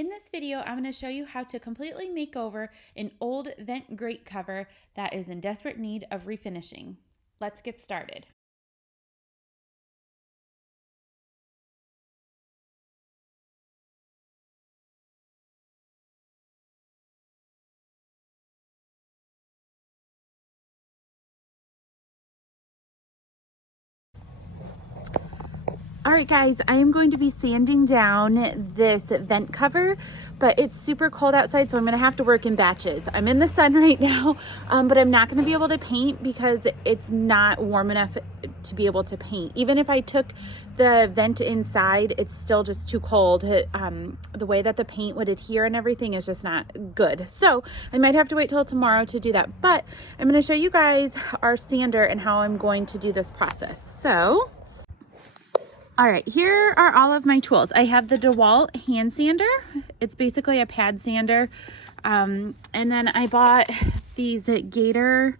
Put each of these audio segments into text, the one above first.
In this video, I'm going to show you how to completely make over an old vent grate cover that is in desperate need of refinishing. Let's get started. All right, guys, I am going to be sanding down this vent cover, but it's super cold outside, so I'm going to have to work in batches. I'm in the sun right now, but I'm not going to be able to paint because it's not warm enough to be able to paint. Even if I took the vent inside, it's still just too cold. The way that the paint would adhere and everything is just not good. So I might have to wait till tomorrow to do that, but I'm going to show you guys our sander and how I'm going to do this process. So all right, here are all of my tools. I have the DeWalt hand sander. It's basically a pad sander. And then I bought these Gator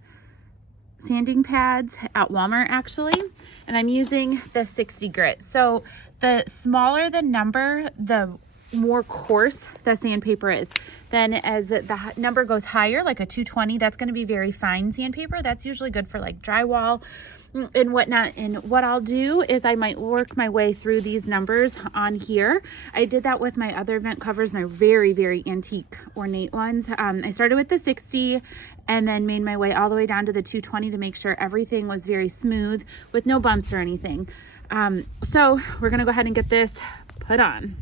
sanding pads at Walmart actually. And I'm using the 60 grit. So the smaller the number, the more coarse the sandpaper is. Then as the number goes higher, like a 220, that's going to be very fine sandpaper. That's usually good for like drywall and whatnot. And what I'll do is I might work my way through these numbers on here. I did that with my other vent covers, my very, very antique ornate ones. I started with the 60 and then made my way all the way down to the 220 to make sure everything was very smooth with no bumps or anything. So we're gonna go ahead and get this put on.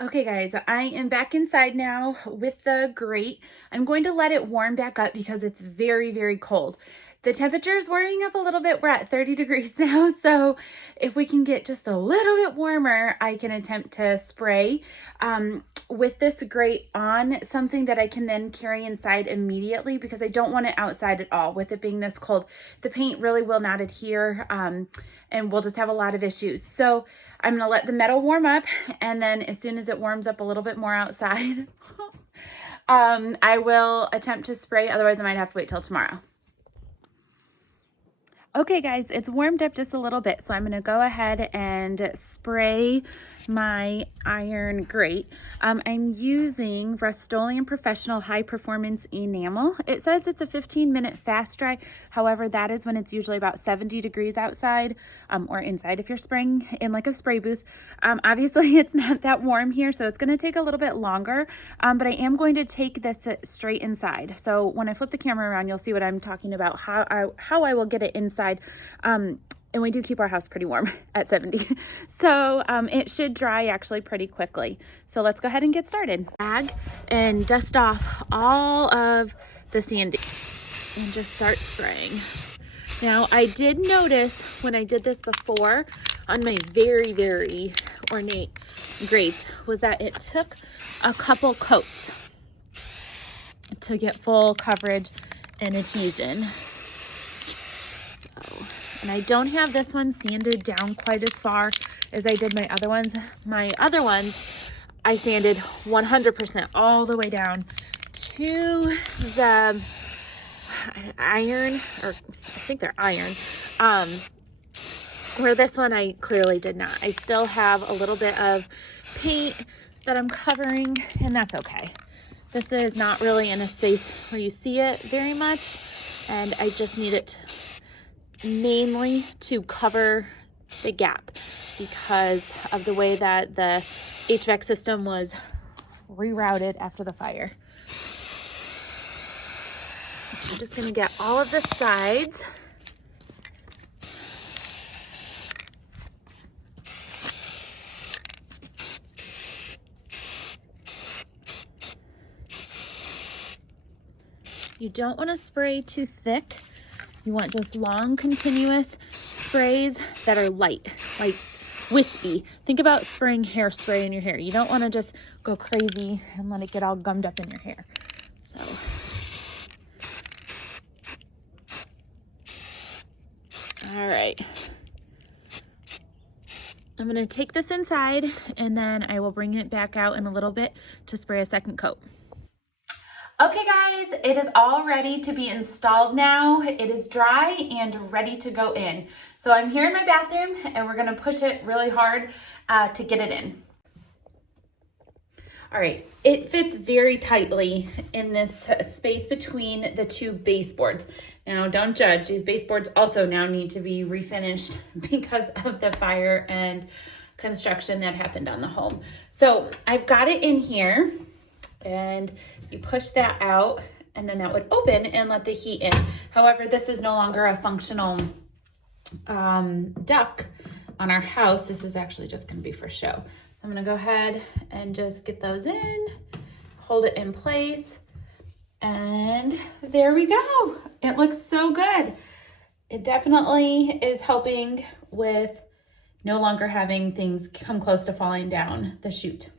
Okay guys, I am back inside now with the grate. I'm going to let it warm back up because it's very, very cold. The temperature is warming up a little bit. We're at 30 degrees now. So if we can get just a little bit warmer, I can attempt to spray with this grate on something that I can then carry inside immediately because I don't want it outside at all. With it being this cold, the paint really will not adhere and we'll just have a lot of issues. So I'm gonna let the metal warm up, and then as soon as it warms up a little bit more outside, I will attempt to spray. Otherwise I might have to wait till tomorrow. Okay guys, it's warmed up just a little bit, so I'm going to go ahead and spray my iron grate. I'm using Rust-Oleum Professional High Performance Enamel. It says it's a 15-minute fast dry. However, that is when it's usually about 70 degrees outside or inside if you're spraying in like a spray booth. Obviously, it's not that warm here, so it's going to take a little bit longer, but I am going to take this straight inside. So when I flip the camera around, you'll see what I'm talking about, how I will get it inside. And we do keep our house pretty warm at 70. So it should dry actually pretty quickly. So let's go ahead and get started. Bag and dust off all of the sanding and just start spraying. Now I did notice when I did this before on my very, very ornate grates was that it took a couple coats to get full coverage and adhesion. And I don't have this one sanded down quite as far as I did my other ones. My other ones, I sanded 100% all the way down to the iron, or I think they're iron, where this one I clearly did not. I still have a little bit of paint that I'm covering, and that's okay. This is not really in a space where you see it very much, and I just need it mainly to cover the gap because of the way that the HVAC system was rerouted after the fire. I'm just gonna get all of the sides. You don't want to spray too thick. You want just long, continuous sprays that are light, like wispy. Think about spraying hairspray in your hair. You don't want to just go crazy and let it get all gummed up in your hair. So, all right. I'm going to take this inside and then I will bring it back out in a little bit to spray a second coat. Okay guys, it is all ready to be installed now. It is dry and ready to go in. So I'm here in my bathroom and we're gonna push it really hard to get it in. All right, it fits very tightly in this space between the two baseboards. Now don't judge, these baseboards also now need to be refinished because of the fire and construction that happened on the home. So I've got it in here. And you push that out and then that would open and let the heat in. However, this is no longer a functional duct on our house. This is actually just gonna be for show. So I'm gonna go ahead and just get those in, hold it in place, and there we go. It looks so good. It definitely is helping with no longer having things come close to falling down the chute.